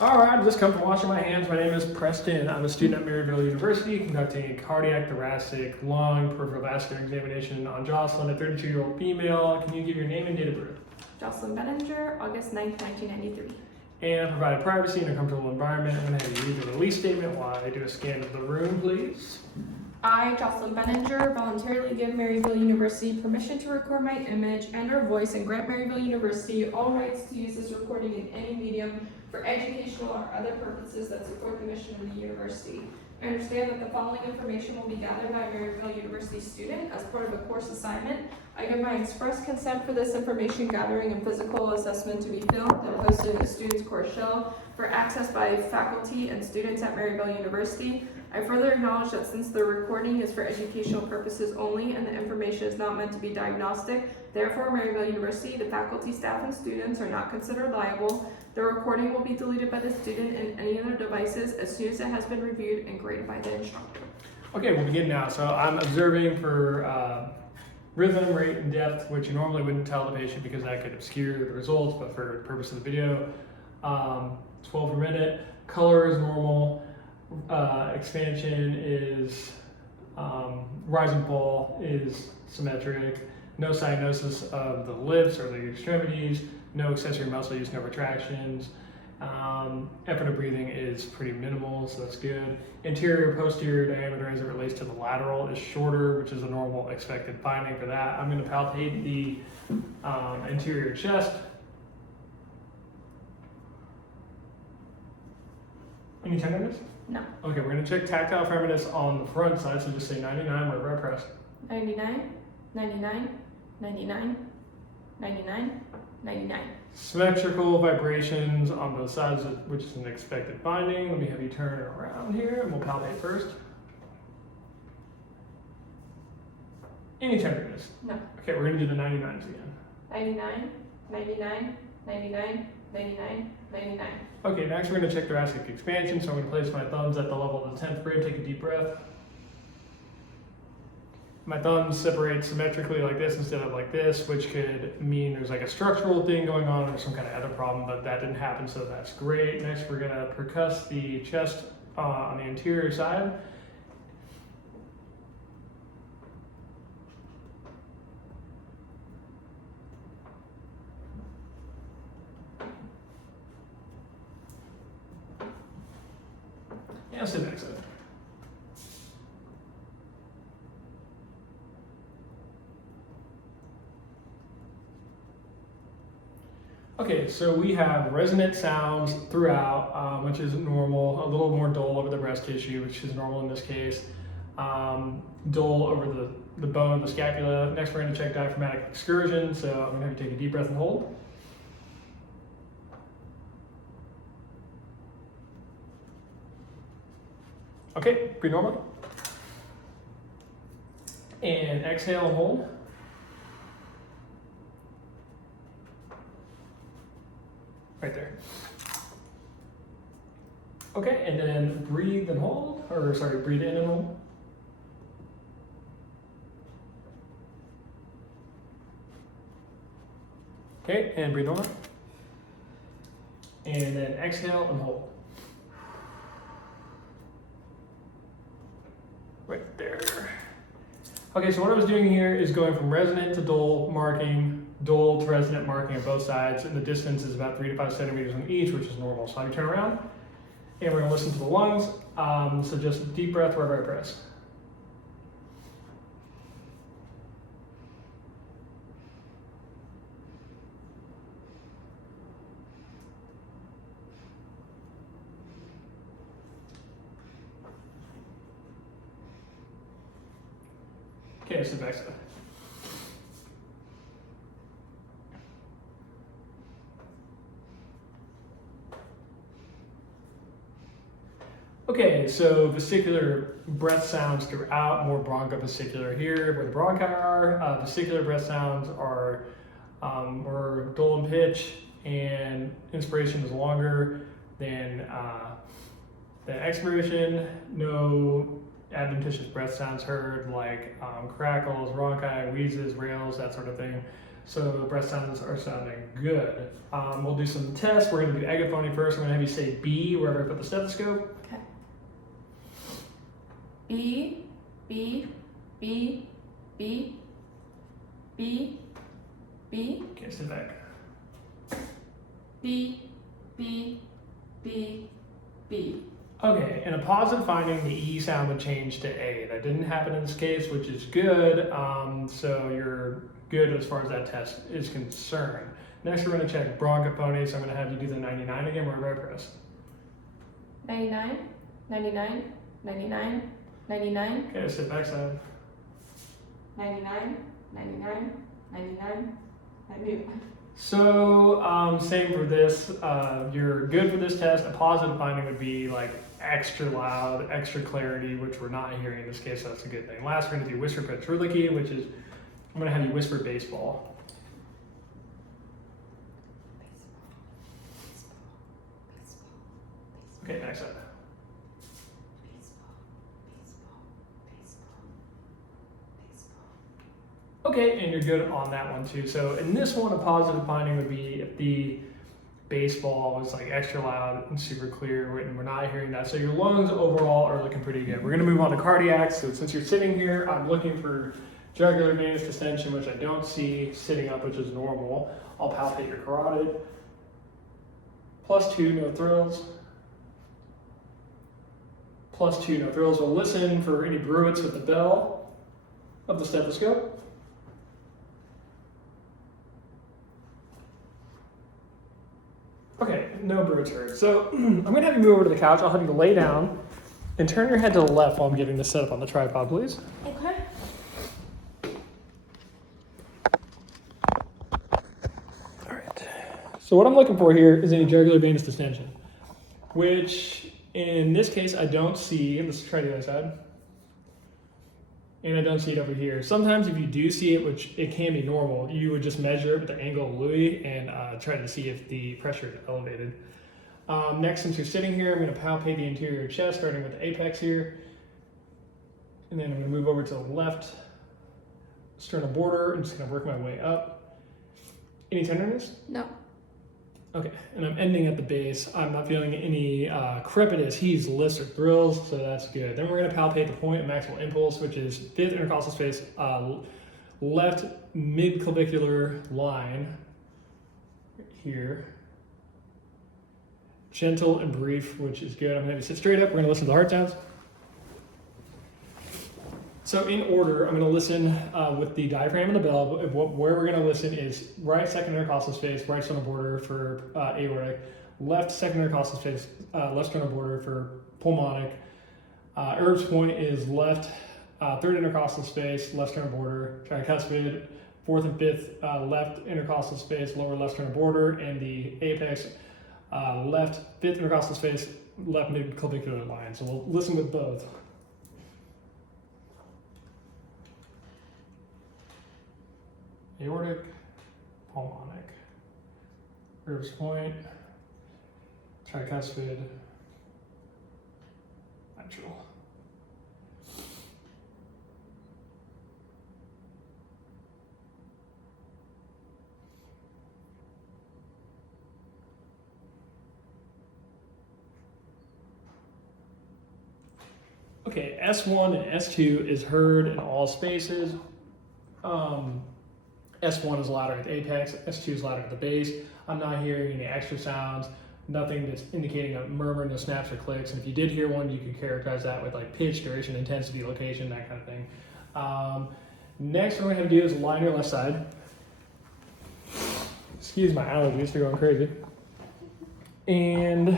All right, I've just come from washing my hands. My name is Preston. I'm a student at Maryville University conducting a cardiac, thoracic, lung, peripheral vascular examination on Jocelyn, a 32-year-old female. Can you give your name and date of birth? Jocelyn Benninger, August 9th, 1993. And provide privacy in a comfortable environment. I'm going to have you read the release statement while I do a scan of the room, please. I, Jocelyn Benninger, voluntarily give Maryville University permission to record my image and or voice and grant Maryville University all rights to use this recording in any medium for educational or other purposes that support the mission of the university. I understand that the following information will be gathered by a Maryville University student as part of a course assignment. I give my express consent for this information gathering and physical assessment to be filmed and posted in the student's course shell for access by faculty and students at Maryville University. I further acknowledge that since the recording is for educational purposes only and the information is not meant to be diagnostic, therefore Maryville University, the faculty, staff, and students are not considered liable. The recording will be deleted by the student and any other devices as soon as it has been reviewed and graded by the instructor. Okay, we'll begin now. So I'm observing for rhythm, rate, and depth, which you normally wouldn't tell the patient because that could obscure the results, but for the purpose of the video, 12 per minute. Color is normal. Expansion is rise and fall is symmetric. No cyanosis of the lips or the extremities. No accessory muscle use, no retractions. Effort of breathing is pretty minimal, so that's good. Anterior, posterior diameter as it relates to the lateral is shorter, which is a normal expected finding for that. I'm going to palpate the anterior chest. Any tenderness? No. Okay, we're going to check tactile firmness on the front side, so just say 99 wherever I press. 99, 99, 99, 99, 99. Symmetrical vibrations on both sides, which is an expected finding. Let me have you turn around here and we'll palpate first. Any tenderness? No. Okay, we're going to do the 99s again. 99, 99, 99, 99, 99. Okay, next we're going to check thoracic expansion, so I'm going to place my thumbs at the level of the 10th rib. Take a deep breath. My thumbs separate symmetrically like this instead of like this, which could mean there's like a structural thing going on or some kind of other problem, but that didn't happen, so that's great. Next, we're going to percuss the chest on the anterior side. Yeah, sit next to it. Okay, so we have resonant sounds throughout, which is normal, a little more dull over the breast tissue, which is normal in this case, dull over the bone of the scapula. Next, we're going to check diaphragmatic excursion, so I'm going to have you take a deep breath and hold. Okay, breathe normally. And exhale and hold. Right there. Okay, and then breathe and hold, or sorry, breathe in and hold. Okay, and breathe normally. And then exhale and hold. Right there. Okay, so what I was doing here is going from resonant to dull marking, dull to resonant marking on both sides, and the distance is about 3 to 5 centimeters on each, which is normal. So I'm going to turn around, and we're going to listen to the lungs. So just deep breath wherever I press. Okay, sit back side. Okay, so vesicular breath sounds throughout, more bronchovesicular here where the bronchi are. Vesicular breath sounds are more dull in pitch, and inspiration is longer than expiration. No adventitious breath sounds heard like crackles, rhonchi, wheezes, rails, that sort of thing. So breath sounds are sounding good. We'll do some tests. We're gonna do agaphony first. I'm gonna have you say B wherever I put the stethoscope. Okay. B, B, B, B, B, B, Okay, sit back. B, B, B, B. Okay, and a positive finding, the E sound would change to A. That didn't happen in this case, which is good. So you're good as far as that test is concerned. Next, we're going to check bronchophony. So I'm going to have you do the 99 again wherever I press. 99, 99, 99, 99, Okay, sit back side. 99, 99, 99, 99. So same for this. You're good for this test. A positive finding would be like extra loud, extra clarity, which we're not hearing in this case, so that's a good thing. Last, we're going to do whisper ventriloquy, which is I'm going to have you whisper baseball. Okay, next up. Okay, and you're good on that one too. So in this one, a positive finding would be if the baseball was like extra loud and super clear, and we're not hearing that. So your lungs overall are looking pretty good. We're gonna move on to cardiac. So since you're sitting here, I'm looking for jugular venous distension, which I don't see. Sitting up, which is normal. I'll palpate your carotid. +2, no thrills. +2, no thrills. We'll listen for any bruits with the bell of the stethoscope. Okay, no bruits heard. So I'm gonna have you move over to the couch. I'll have you lay down and turn your head to the left while I'm getting this set up on the tripod, please. Okay. All right. So what I'm looking for here is any jugular venous distension, which in this case I don't see. Let's try the other side. And I don't see it over here. Sometimes if you do see it, which it can be normal, you would just measure it with the angle of Louis and try to see if the pressure is elevated. Next, since you're sitting here, I'm going to palpate the interior chest, starting with the apex here. And then I'm going to move over to the left sternal border. I'm just going to work my way up. Any tenderness? No. Okay, and I'm ending at the base. I'm not feeling any crepitus, heaves, lifts, or thrills, so that's good. Then we're going to palpate the point of maximal impulse, which is 5th intercostal space, left mid-clavicular line here. Gentle and brief, which is good. I'm going to sit straight up. We're going to listen to the heart sounds. So in order, I'm going to listen with the diaphragm and the bell. Where we're going to listen is right second intercostal space, right sternal border for aortic, left second intercostal space, left sternal border for pulmonic. Erb's point is left third intercostal space, left sternal border, tricuspid, 4th and 5th left intercostal space, lower left sternal border, and the apex left 5th intercostal space, left mid-clavicular line. So we'll listen with both. Aortic, pulmonic, Erb's point, tricuspid, mitral. Okay, S1 and S2 is heard in all spaces. S1 is louder at the apex, S2 is louder at the base. I'm not hearing any extra sounds, nothing that's indicating a murmur, no snaps or clicks. And if you did hear one, you could characterize that with like pitch, duration, intensity, location, that kind of thing. Next, what we're gonna have to do is line your left side. Excuse my allergies, they're going crazy. And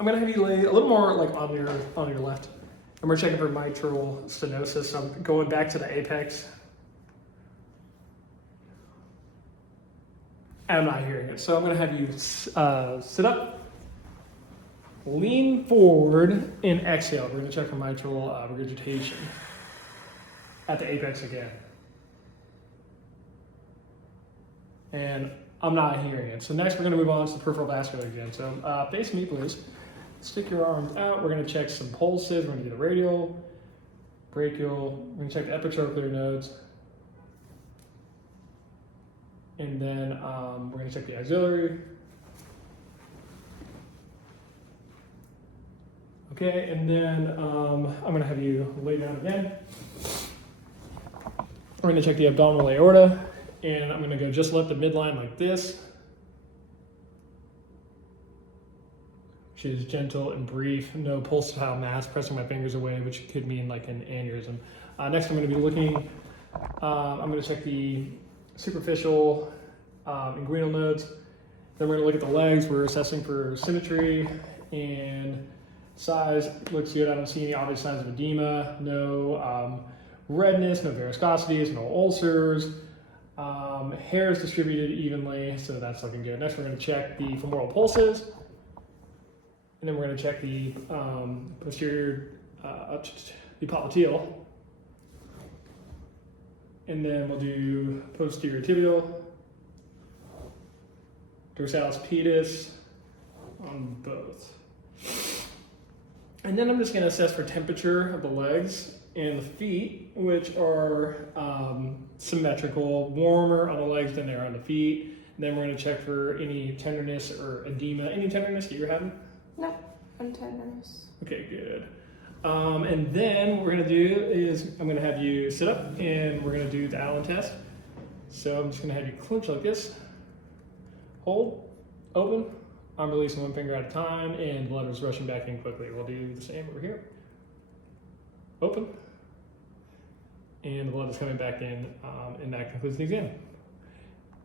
I'm gonna have you lay a little more like on your left. And we're checking for mitral stenosis. So I'm going back to the apex. And I'm not hearing it. So I'm going to have you sit up, lean forward, and exhale. We're going to check for mitral regurgitation at the apex again. And I'm not hearing it. So next we're going to move on to the peripheral vascular again. So face me, please. Stick your arms out. We're going to check some pulses. We're going to do the radial, brachial. We're going to check the epitrochlear nodes. And then we're going to check the auxiliary. Okay, and then I'm going to have you lay down again. We're going to check the abdominal aorta, and I'm going to go just left the midline like this, which is gentle and brief, no pulsatile mass, pressing my fingers away, which could mean like an aneurysm. Next, I'm going to be looking, I'm going to check the superficial inguinal nodes. Then we're going to look at the legs. We're assessing for symmetry and size. Looks good. I don't see any obvious signs of edema. No redness, no varicosities, no ulcers. Hair is distributed evenly, so that's looking good. Next, we're going to check the femoral pulses. And then we're going to check the posterior, the popliteal. And then we'll do posterior tibial, dorsalis pedis on both. And then I'm just going to assess for temperature of the legs and the feet, which are symmetrical, warmer on the legs than they are on the feet. And then we're going to check for any tenderness or edema. Any tenderness that you're having? No, untenderness. Okay, good. And then what we're going to do is I'm going to have you sit up and we're going to do the Allen test. So I'm just going to have you clench like this, hold, open. I'm releasing one finger at a time and blood is rushing back in quickly. We'll do the same over here. Open. And the blood is coming back in, and that concludes the exam.